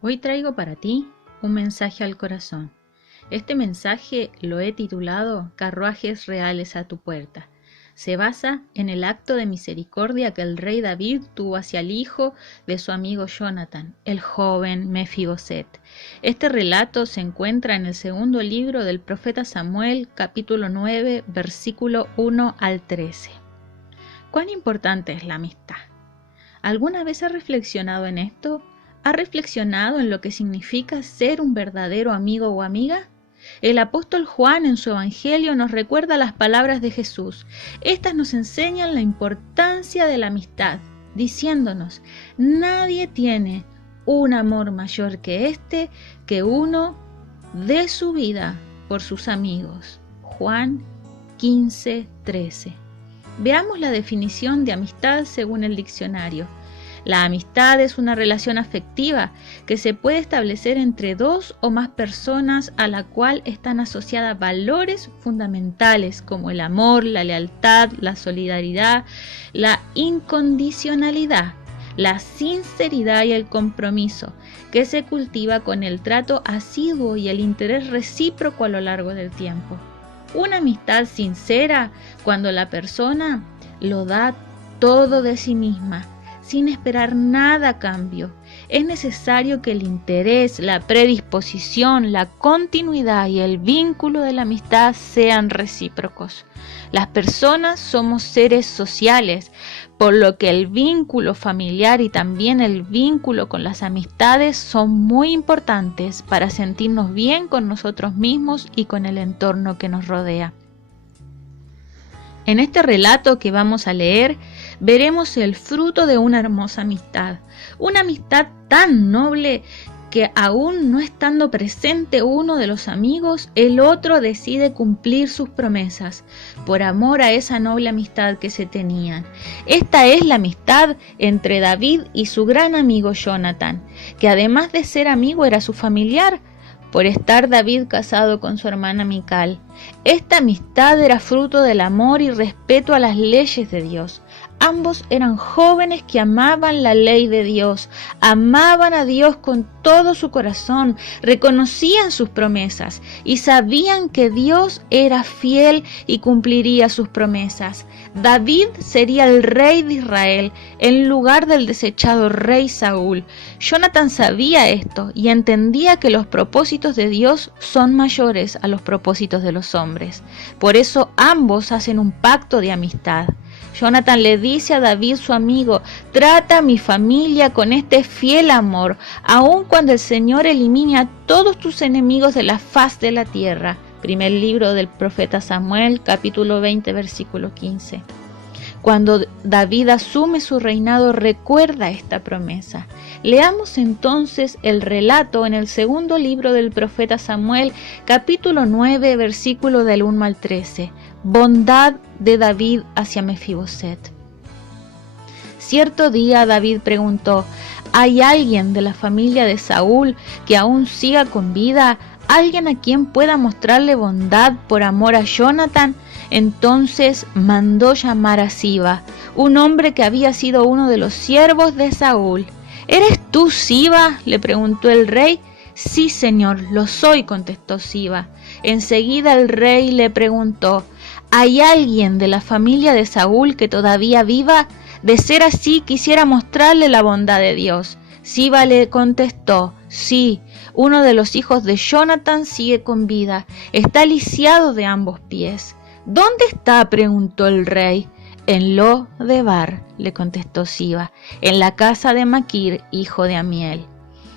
Hoy traigo para ti un mensaje al corazón. Este mensaje lo he titulado Carruajes reales a tu puerta. Se basa en el acto de misericordia que el rey David tuvo hacia el hijo de su amigo Jonathan, el joven Mefiboset. Este relato se encuentra en el segundo libro del profeta Samuel, capítulo 9, versículo 1 al 13. ¿Cuán importante es la amistad? ¿Alguna vez has reflexionado en esto? ¿Has reflexionado en lo que significa ser un verdadero amigo o amiga? El apóstol Juan en su Evangelio nos recuerda las palabras de Jesús. Estas nos enseñan la importancia de la amistad, diciéndonos: nadie tiene un amor mayor que este, que uno dé su vida por sus amigos. Juan 15:13. Veamos la definición de amistad según el diccionario. La amistad es una relación afectiva que se puede establecer entre dos o más personas a la cual están asociadas valores fundamentales como el amor, la lealtad, la solidaridad, la incondicionalidad, la sinceridad y el compromiso, que se cultiva con el trato asiduo y el interés recíproco a lo largo del tiempo. Una amistad sincera cuando la persona lo da todo de sí misma, sin esperar nada a cambio. Es necesario que el interés, la predisposición, la continuidad y el vínculo de la amistad sean recíprocos. Las personas somos seres sociales, por lo que el vínculo familiar y también el vínculo con las amistades son muy importantes para sentirnos bien con nosotros mismos y con el entorno que nos rodea. En este relato que vamos a leer, veremos el fruto de una hermosa amistad. Una amistad tan noble que aún no estando presente uno de los amigos, el otro decide cumplir sus promesas por amor a esa noble amistad que se tenían. Esta es la amistad entre David y su gran amigo Jonathan, que además de ser amigo era su familiar, por estar David casado con su hermana Mical. Esta amistad era fruto del amor y respeto a las leyes de Dios. Ambos eran jóvenes que amaban la ley de Dios, amaban a Dios con todo su corazón, reconocían sus promesas y sabían que Dios era fiel y cumpliría sus promesas. David sería el rey de Israel en lugar del desechado rey Saúl. Jonathan sabía esto y entendía que los propósitos de Dios son mayores a los propósitos de los hombres. Por eso ambos hacen un pacto de amistad. Jonathan le dice a David, su amigo: trata a mi familia con este fiel amor, aun cuando el Señor elimine a todos tus enemigos de la faz de la tierra. Primer libro del profeta Samuel, capítulo 20, versículo 15. Cuando David asume su reinado, recuerda esta promesa. Leamos entonces el relato en el segundo libro del profeta Samuel, capítulo 9, versículo del 1 al 13. Bondad de David hacia Mefiboset. Cierto día David preguntó: ¿hay alguien de la familia de Saúl que aún siga con vida? ¿Alguien a quien pueda mostrarle bondad por amor a Jonathan? Entonces mandó llamar a Siba, un hombre que había sido uno de los siervos de Saúl. ¿Eres tú, Siba?, le preguntó el rey. Sí, señor, lo soy, contestó Siba. Enseguida el rey le preguntó: ¿hay alguien de la familia de Saúl que todavía viva? De ser así, quisiera mostrarle la bondad de Dios. Siba le contestó: sí, uno de los hijos de Jonathan sigue con vida, está lisiado de ambos pies. ¿Dónde está?, preguntó el rey. En Lo-debar, le contestó Siba, en la casa de Maquir, hijo de Amiel.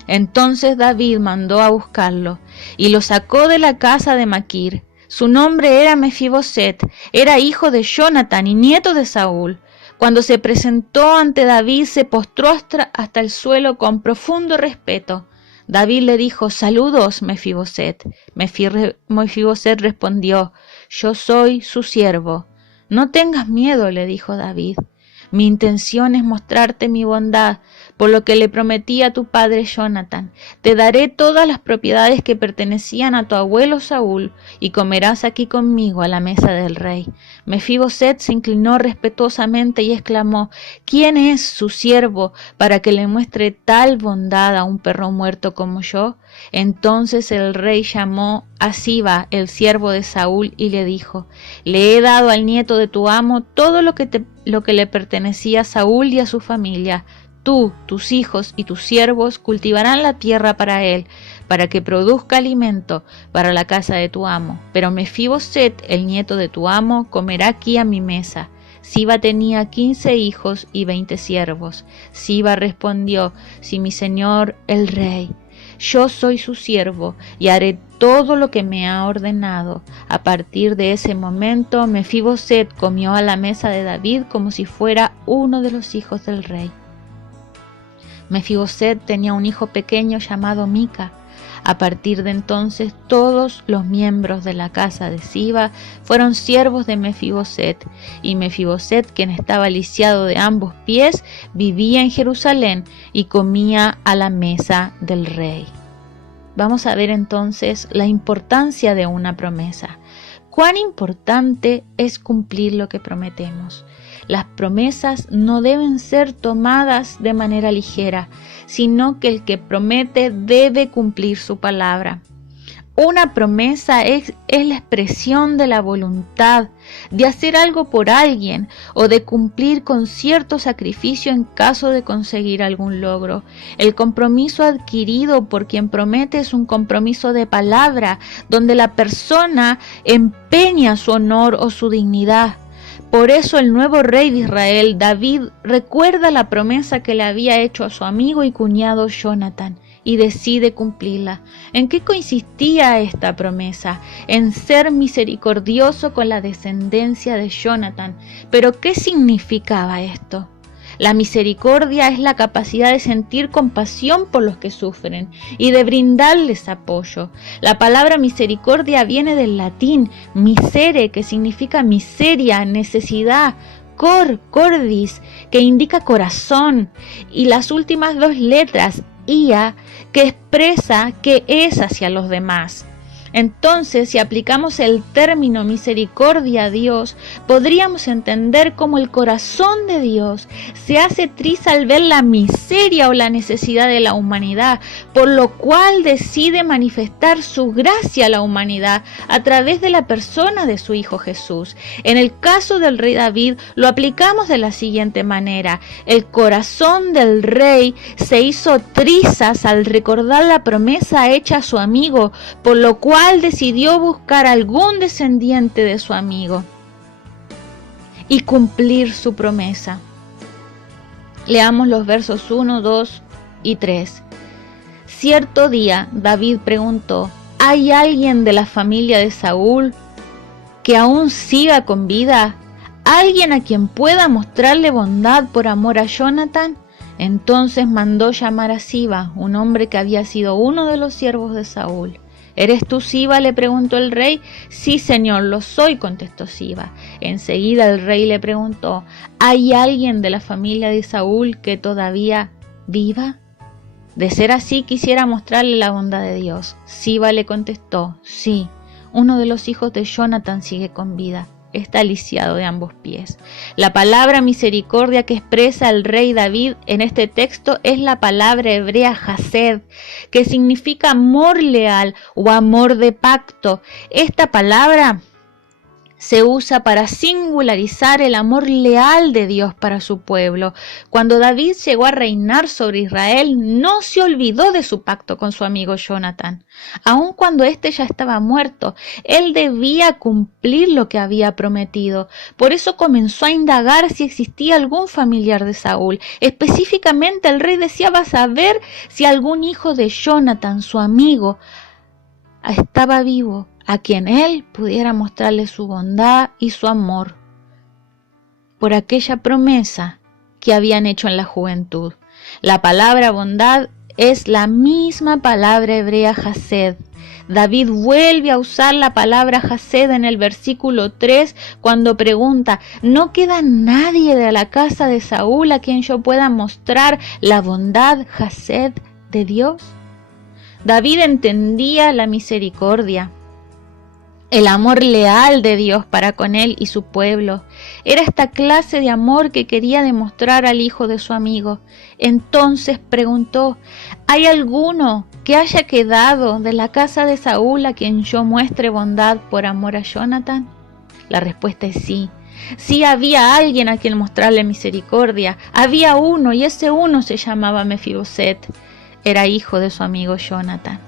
Entonces David mandó a buscarlo y lo sacó de la casa de Maquir. Su nombre era Mefiboset, era hijo de Jonathan y nieto de Saúl. Cuando se presentó ante David, se postró hasta el suelo con profundo respeto. David le dijo: saludos, Mefiboset. Mefiboset respondió: yo soy su siervo. No tengas miedo, le dijo David. Mi intención es mostrarte mi bondad, por lo que le prometí a tu padre Jonatán. Te daré todas las propiedades que pertenecían a tu abuelo Saúl, y comerás aquí conmigo a la mesa del rey. Mefiboset se inclinó respetuosamente y exclamó: ¿Quién es su siervo para que le muestre tal bondad a un perro muerto como yo? Entonces el rey llamó a Siba, el siervo de Saúl, y le dijo: Le he dado al nieto de tu amo todo lo que le pertenecía a Saúl y a su familia. Tú, tus hijos y tus siervos cultivarán la tierra para él, para que produzca alimento para la casa de tu amo. Pero Mefiboset, el nieto de tu amo, comerá aquí a mi mesa. Siba tenía 15 hijos y 20 siervos. Siba respondió: Si mi señor el rey, yo soy su siervo y haré todo lo que me ha ordenado. A partir de ese momento, Mefiboset comió a la mesa de David como si fuera uno de los hijos del rey. Mefiboset tenía un hijo pequeño llamado Mica. A partir de entonces, todos los miembros de la casa de Siba fueron siervos de Mefiboset, y Mefiboset, quien estaba lisiado de ambos pies, vivía en Jerusalén y comía a la mesa del rey. Vamos a ver entonces la importancia de una promesa. ¿Cuán importante es cumplir lo que prometemos? Las promesas no deben ser tomadas de manera ligera, sino que el que promete debe cumplir su palabra. Una promesa es la expresión de la voluntad de hacer algo por alguien o de cumplir con cierto sacrificio en caso de conseguir algún logro. El compromiso adquirido por quien promete es un compromiso de palabra, donde la persona empeña su honor o su dignidad. Por eso el nuevo rey de Israel, David, recuerda la promesa que le había hecho a su amigo y cuñado Jonatán y decide cumplirla. ¿En qué consistía esta promesa? En ser misericordioso con la descendencia de Jonatán. ¿Pero qué significaba esto? La misericordia es la capacidad de sentir compasión por los que sufren y de brindarles apoyo. La palabra misericordia viene del latín misere, que significa miseria, necesidad, cordis, que indica corazón, y las últimas dos letras, ia, que expresa que es hacia los demás. Entonces, si aplicamos el término misericordia a Dios, podríamos entender cómo el corazón de Dios se hace triste al ver la miseria o la necesidad de la humanidad, por lo cual decide manifestar su gracia a la humanidad a través de la persona de su Hijo Jesús. En el caso del rey David, lo aplicamos de la siguiente manera: el corazón del rey se hizo trizas al recordar la promesa hecha a su amigo, por lo cual decidió buscar algún descendiente de su amigo y cumplir su promesa. Leamos los versos 1, 2 y 3. Cierto día David preguntó: ¿hay alguien de la familia de Saúl que aún siga con vida? ¿Alguien a quien pueda mostrarle bondad por amor a Jonatán? Entonces mandó llamar a Siba, un hombre que había sido uno de los siervos de Saúl. ¿Eres tú Siba?, le preguntó el rey. Sí, señor, lo soy, contestó Siba. Enseguida el rey le preguntó: ¿hay alguien de la familia de Saúl que todavía viva? De ser así, quisiera mostrarle la bondad de Dios. Siba le contestó: sí, uno de los hijos de Jonatán sigue con vida. Está lisiado de ambos pies. La palabra misericordia que expresa el rey David en este texto es la palabra hebrea hased, que significa amor leal o amor de pacto. Esta palabra se usa para singularizar el amor leal de Dios para su pueblo. Cuando David llegó a reinar sobre Israel, no se olvidó de su pacto con su amigo Jonatán. Aun cuando éste ya estaba muerto, él debía cumplir lo que había prometido. Por eso comenzó a indagar si existía algún familiar de Saúl. Específicamente, el rey deseaba saber si algún hijo de Jonatán, su amigo, estaba vivo, a quien él pudiera mostrarle su bondad y su amor por aquella promesa que habían hecho en la juventud. La palabra bondad es la misma palabra hebrea Hased. David vuelve a usar la palabra Hased en el versículo 3 cuando pregunta: ¿no queda nadie de la casa de Saúl a quien yo pueda mostrar la bondad Hased de Dios? David entendía la misericordia, el amor leal de Dios para con él y su pueblo. Era esta clase de amor que quería demostrar al hijo de su amigo. Entonces preguntó: ¿hay alguno que haya quedado de la casa de Saúl a quien yo muestre bondad por amor a Jonathan? La respuesta es sí. Sí había alguien a quien mostrarle misericordia. Había uno, y ese uno se llamaba Mefiboset. Era hijo de su amigo Jonathan.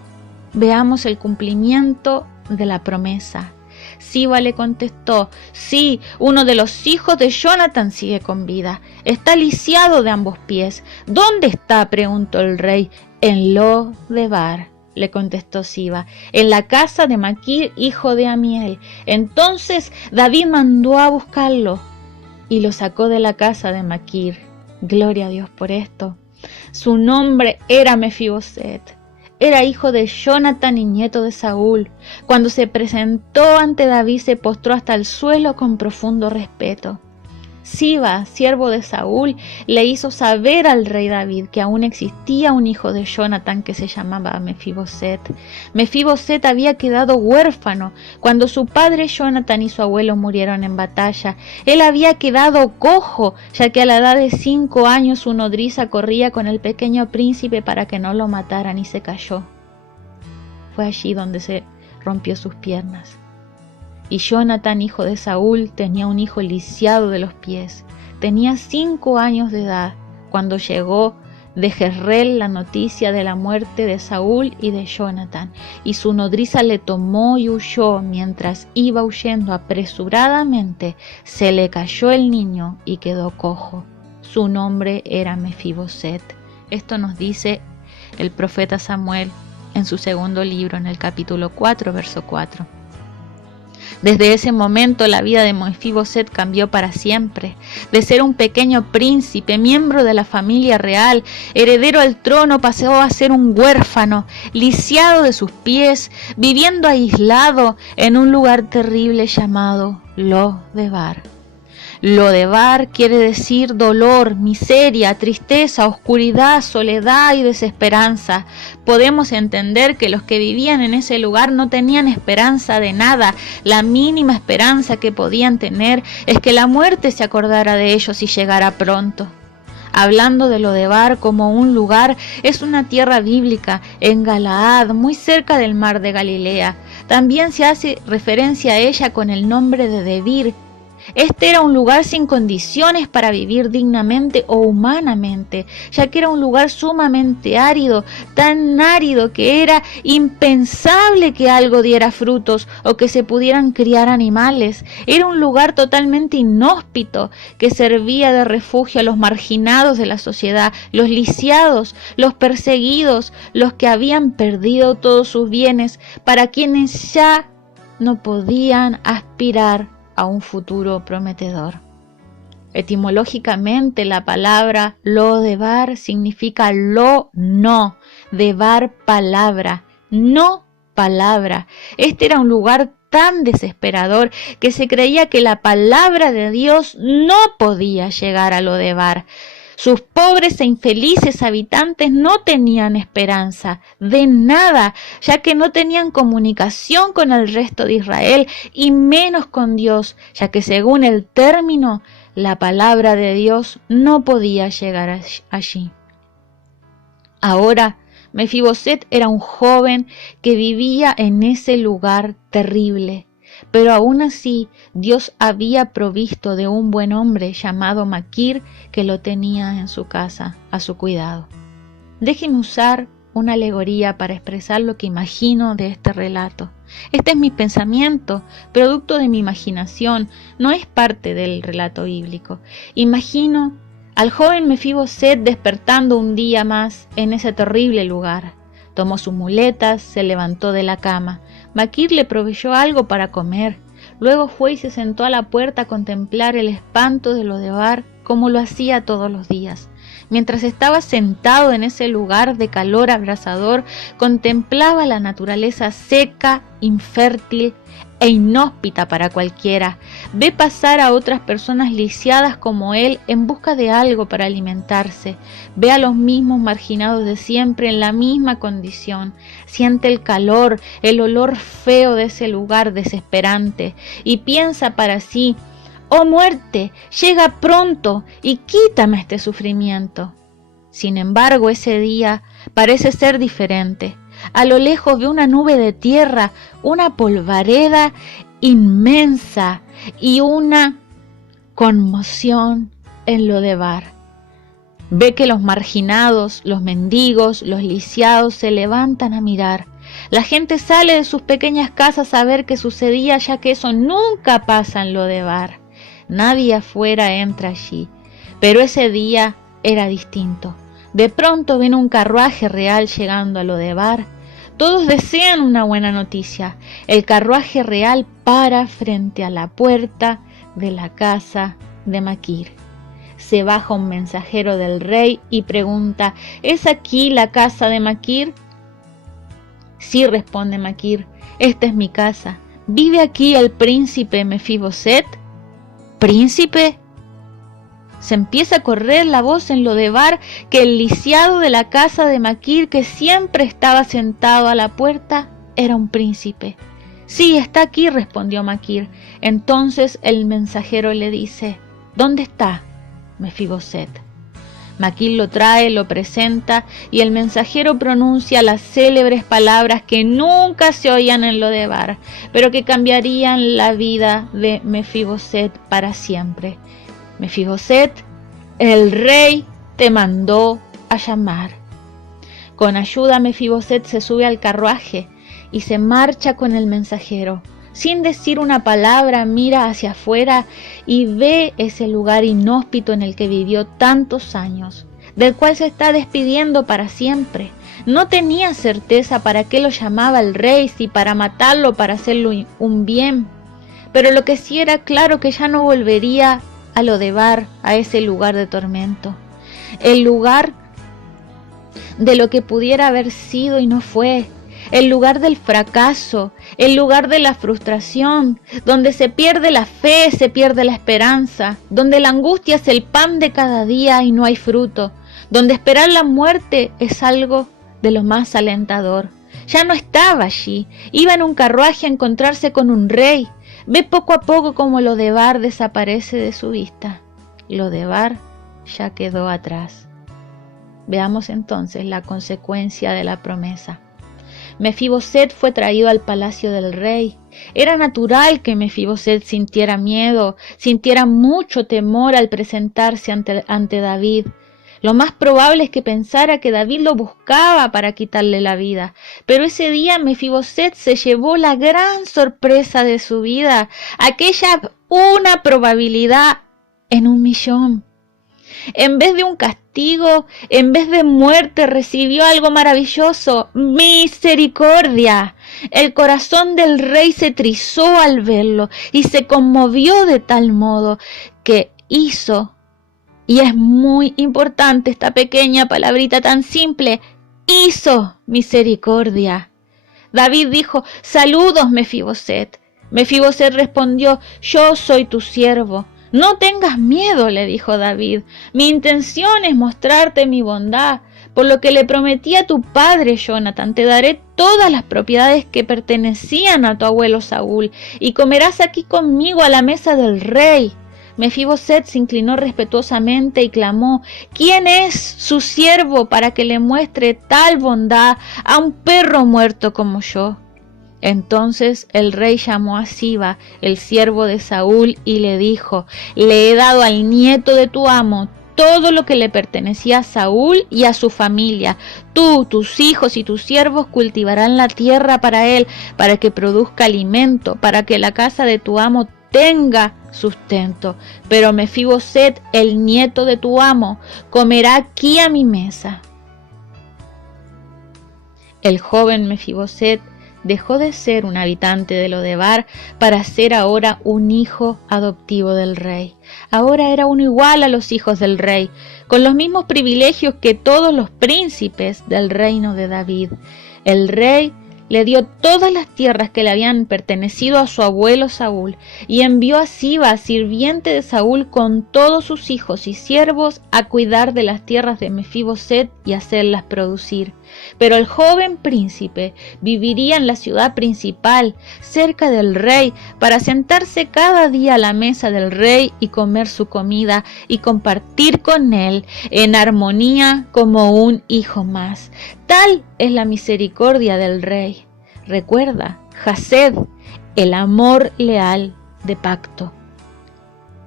Veamos el cumplimiento de la promesa. Siba le contestó: sí, uno de los hijos de Jonathan sigue con vida. Está lisiado de ambos pies. ¿Dónde está?, preguntó el rey. En Lo-debar, le contestó Siba, en la casa de Maquir, hijo de Amiel. Entonces David mandó a buscarlo y lo sacó de la casa de Maquir. Gloria a Dios por esto. Su nombre era Mefiboset. Era hijo de Jonathan y nieto de Saúl. Cuando se presentó ante David, se postró hasta el suelo con profundo respeto. Siba, siervo de Saúl, le hizo saber al rey David que aún existía un hijo de Jonathan que se llamaba Mefiboset. Mefiboset había quedado huérfano cuando su padre Jonathan y su abuelo murieron en batalla. Él había quedado cojo, ya que a la edad de 5 años su nodriza corría con el pequeño príncipe para que no lo mataran y se cayó. Fue allí donde se rompió sus piernas. Y Jonathan, hijo de Saúl, tenía un hijo lisiado de los pies. Tenía 5 años de edad cuando llegó de Jezreel la noticia de la muerte de Saúl y de Jonathan, y su nodriza le tomó y huyó. Mientras iba huyendo apresuradamente, se le cayó el niño y quedó cojo. Su nombre era Mefiboset. Esto nos dice el profeta Samuel en su segundo libro, en el capítulo 4, verso 4. Desde ese momento la vida de Mefiboset cambió para siempre. De ser un pequeño príncipe, miembro de la familia real, heredero al trono, pasó a ser un huérfano, lisiado de sus pies, viviendo aislado en un lugar terrible llamado Lo-debar. Lo-debar quiere decir dolor, miseria, tristeza, oscuridad, soledad y desesperanza. Podemos entender que los que vivían en ese lugar no tenían esperanza de nada. La mínima esperanza que podían tener es que la muerte se acordara de ellos y llegara pronto. Hablando de Lo-debar como un lugar, es una tierra bíblica en Galaad, muy cerca del mar de Galilea. También se hace referencia a ella con el nombre de Debir. Este era un lugar sin condiciones para vivir dignamente o humanamente, ya que era un lugar sumamente árido, tan árido que era impensable que algo diera frutos o que se pudieran criar animales. Era un lugar totalmente inhóspito que servía de refugio a los marginados de la sociedad, los lisiados, los perseguidos, los que habían perdido todos sus bienes, para quienes ya no podían aspirar a un futuro prometedor. Etimológicamente la palabra Lo-debar significa lo no, debar palabra, no palabra. Este era un lugar tan desesperador que se creía que la palabra de Dios no podía llegar a Lo-debar. Sus pobres e infelices habitantes no tenían esperanza de nada, ya que no tenían comunicación con el resto de Israel y menos con Dios, ya que según el término, la palabra de Dios no podía llegar allí. Ahora, Mefiboset era un joven que vivía en ese lugar terrible. Pero aún así, Dios había provisto de un buen hombre llamado Maquir que lo tenía en su casa, a su cuidado. Déjenme usar una alegoría para expresar lo que imagino de este relato. Este es mi pensamiento, producto de mi imaginación, no es parte del relato bíblico. Imagino al joven Mefiboset despertando un día más en ese terrible lugar. Tomó sus muletas, se levantó de la cama. Maquir le proveyó algo para comer. Luego fue y se sentó a la puerta a contemplar el espanto de Lo-debar como lo hacía todos los días. Mientras estaba sentado en ese lugar de calor abrasador, contemplaba la naturaleza seca, infértil e inhóspita para cualquiera. Ve pasar a otras personas lisiadas como él en busca de algo para alimentarse. Ve a los mismos marginados de siempre en la misma condición. Siente el calor, el olor feo de ese lugar desesperante y piensa para sí: «Oh muerte, llega pronto y quítame este sufrimiento». Sin embargo, ese día parece ser diferente. A lo lejos ve una nube de tierra, una polvareda inmensa y una conmoción en Lo-debar. Ve que los marginados, los mendigos, los lisiados se levantan a mirar. La gente sale de sus pequeñas casas a ver qué sucedía, ya que eso nunca pasa en Lo-debar. Nadie afuera entra allí, pero ese día era distinto. De pronto ven un carruaje real llegando a Lo-debar. Todos desean una buena noticia. El carruaje real para frente a la puerta de la casa de Makir. Se baja un mensajero del rey y pregunta: ¿es aquí la casa de Makir? Sí, responde Makir, esta es mi casa. ¿Vive aquí el príncipe Mefiboset? ¿Príncipe? Se empieza a correr la voz en Lo-debar que el lisiado de la casa de Makir, que siempre estaba sentado a la puerta, era un príncipe. Sí, está aquí, respondió Makir. Entonces el mensajero le dice: ¿dónde está Mefiboset? Makir lo trae, lo presenta y el mensajero pronuncia las célebres palabras que nunca se oían en Lo-debar, pero que cambiarían la vida de Mefiboset para siempre. Mefiboset, el rey te mandó a llamar. Con ayuda, Mefiboset se sube al carruaje y se marcha con el mensajero. Sin decir una palabra, mira hacia afuera y ve ese lugar inhóspito en el que vivió tantos años, del cual se está despidiendo para siempre. No tenía certeza para qué lo llamaba el rey, si para matarlo o para hacerle un bien, pero lo que sí era claro que ya no volvería a Lo-debar, a ese lugar de tormento, el lugar de lo que pudiera haber sido y no fue, el lugar del fracaso, el lugar de la frustración, donde se pierde la fe, se pierde la esperanza, donde la angustia es el pan de cada día y no hay fruto, donde esperar la muerte es algo de lo más alentador. Ya no estaba allí, iba en un carruaje a encontrarse con un rey. Ve poco a poco cómo Lo-debar desaparece de su vista. Lo-debar ya quedó atrás. Veamos entonces la consecuencia de la promesa. Mefiboset fue traído al palacio del rey. Era natural que Mefiboset sintiera miedo, sintiera mucho temor al presentarse ante David. Lo más probable es que pensara que David lo buscaba para quitarle la vida. Pero ese día Mefiboset se llevó la gran sorpresa de su vida, aquella una probabilidad en 1.000.000. En vez de un castigo, en vez de muerte, recibió algo maravilloso: misericordia. El corazón del rey se trizó al verlo y se conmovió de tal modo que hizo, y es muy importante esta pequeña palabrita tan simple, hizo misericordia. David dijo: saludos, Mefiboset. Mefiboset respondió: yo soy tu siervo. No tengas miedo, le dijo David. Mi intención es mostrarte mi bondad. Por lo que le prometí a tu padre Jonathan, te daré todas las propiedades que pertenecían a tu abuelo Saúl, y comerás aquí conmigo a la mesa del rey. Mefiboset se inclinó respetuosamente y clamó: ¿quién es su siervo para que le muestre tal bondad a un perro muerto como yo? Entonces el rey llamó a Siba, el siervo de Saúl, y le dijo: le he dado al nieto de tu amo todo lo que le pertenecía a Saúl y a su familia. Tú, tus hijos y tus siervos cultivarán la tierra para él, para que produzca alimento, para que la casa de tu amo tenga sustento. Pero Mefiboset, el nieto de tu amo, comerá aquí a mi mesa. El joven Mefiboset dejó de ser un habitante de Lodebar para ser ahora un hijo adoptivo del rey. Ahora era uno igual a los hijos del rey, con los mismos privilegios que todos los príncipes del reino de David. El rey le dio todas las tierras que le habían pertenecido a su abuelo Saúl, y envió a Siba, sirviente de Saúl, con todos sus hijos y siervos, a cuidar de las tierras de Mefiboset y hacerlas producir. Pero el joven príncipe viviría en la ciudad principal, cerca del rey, para sentarse cada día a la mesa del rey y comer su comida y compartir con él en armonía como un hijo más. Tal es la misericordia del rey. Recuerda, Jased, el amor leal de pacto.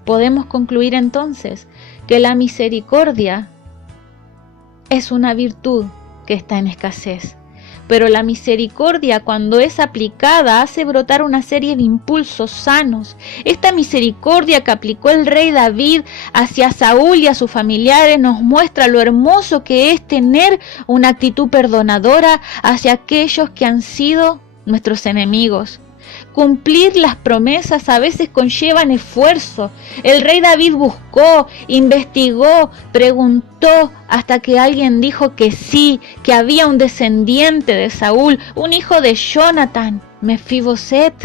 Podemos concluir entonces que la misericordia es una virtud que está en escasez, pero la misericordia, cuando es aplicada, hace brotar una serie de impulsos sanos. Esta misericordia que aplicó el rey David hacia Saúl y a sus familiares nos muestra lo hermoso que es tener una actitud perdonadora hacia aquellos que han sido nuestros enemigos. Cumplir las promesas a veces conllevan esfuerzo. El rey David buscó, investigó, preguntó hasta que alguien dijo que sí, que había un descendiente de Saúl, un hijo de Jonatán, Mefiboset.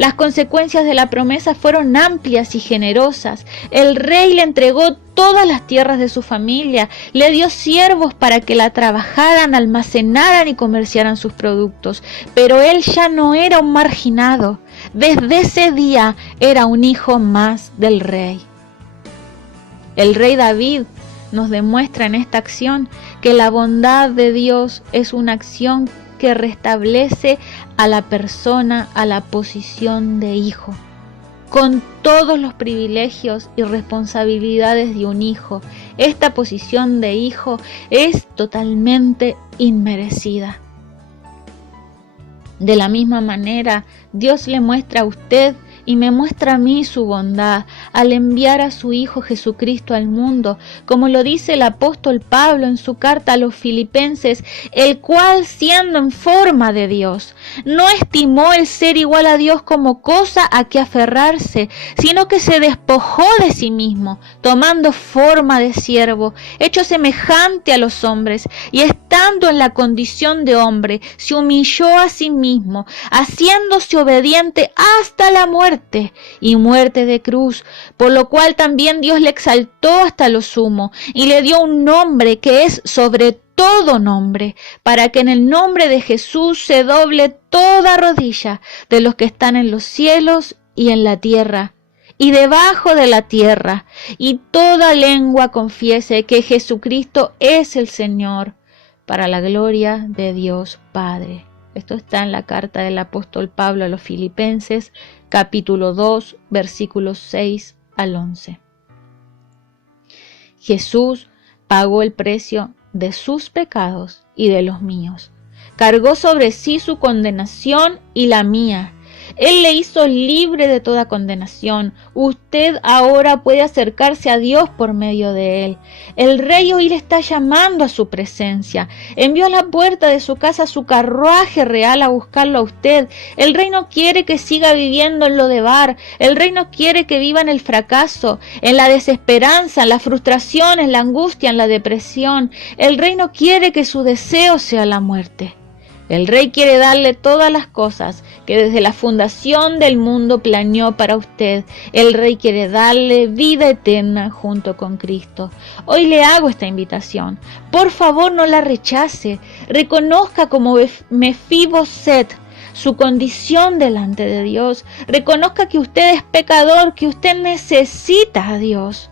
Las consecuencias de la promesa fueron amplias y generosas. El rey le entregó todas las tierras de su familia, le dio siervos para que la trabajaran, almacenaran y comerciaran sus productos. Pero él ya no era un marginado. Desde ese día era un hijo más del rey. El rey David nos demuestra en esta acción que la bondad de Dios es una acción que restablece a la persona a la posición de hijo, con todos los privilegios y responsabilidades de un hijo. Esta posición de hijo es totalmente inmerecida. De la misma manera, Dios le muestra a usted y me muestra a mí su bondad al enviar a su Hijo Jesucristo al mundo, como lo dice el apóstol Pablo en su carta a los Filipenses, el cual, siendo en forma de Dios, no estimó el ser igual a Dios como cosa a que aferrarse, sino que se despojó de sí mismo, tomando forma de siervo, hecho semejante a los hombres, y estando en la condición de hombre, se humilló a sí mismo, haciéndose obediente hasta la muerte, y muerte de cruz, por lo cual también Dios le exaltó hasta lo sumo, y le dio un nombre que es sobre todo nombre, para que en el nombre de Jesús se doble toda rodilla de los que están en los cielos y en la tierra y debajo de la tierra, y toda lengua confiese que Jesucristo es el Señor, para la gloria de Dios Padre. Esto está en la carta del apóstol Pablo a los Filipenses, capítulo 2, versículos 6 al 11. Jesús pagó el precio de sus pecados y de los míos. Cargó sobre sí su condenación y la mía. Él le hizo libre de toda condenación. Usted ahora puede acercarse a Dios por medio de él. El rey hoy le está llamando a su presencia. Envió a la puerta de su casa su carruaje real a buscarlo a usted. El rey no quiere que siga viviendo en Lodebar. El rey no quiere que viva en el fracaso, en la desesperanza, en la frustración, en la angustia, en la depresión. El rey no quiere que su deseo sea la muerte. El rey quiere darle todas las cosas que desde la fundación del mundo planeó para usted. El rey quiere darle vida eterna junto con Cristo. Hoy le hago esta invitación. Por favor, no la rechace. Reconozca como Mefiboset su condición delante de Dios. Reconozca que usted es pecador, que usted necesita a Dios.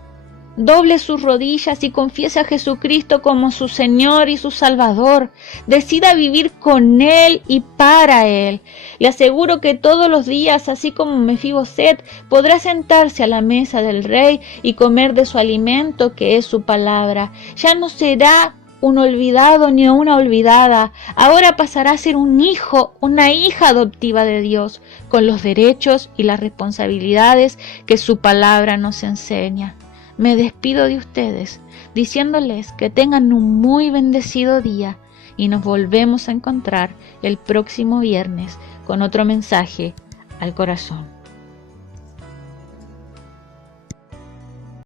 Doble sus rodillas y confiese a Jesucristo como su Señor y su Salvador. Decida vivir con Él y para Él. Le aseguro que todos los días, así como Mefiboset, podrá sentarse a la mesa del Rey y comer de su alimento, que es su palabra. Ya no será un olvidado ni una olvidada. Ahora pasará a ser un hijo, una hija adoptiva de Dios, con los derechos y las responsabilidades que su palabra nos enseña. Me despido de ustedes, diciéndoles que tengan un muy bendecido día, y nos volvemos a encontrar el próximo viernes con otro mensaje al corazón.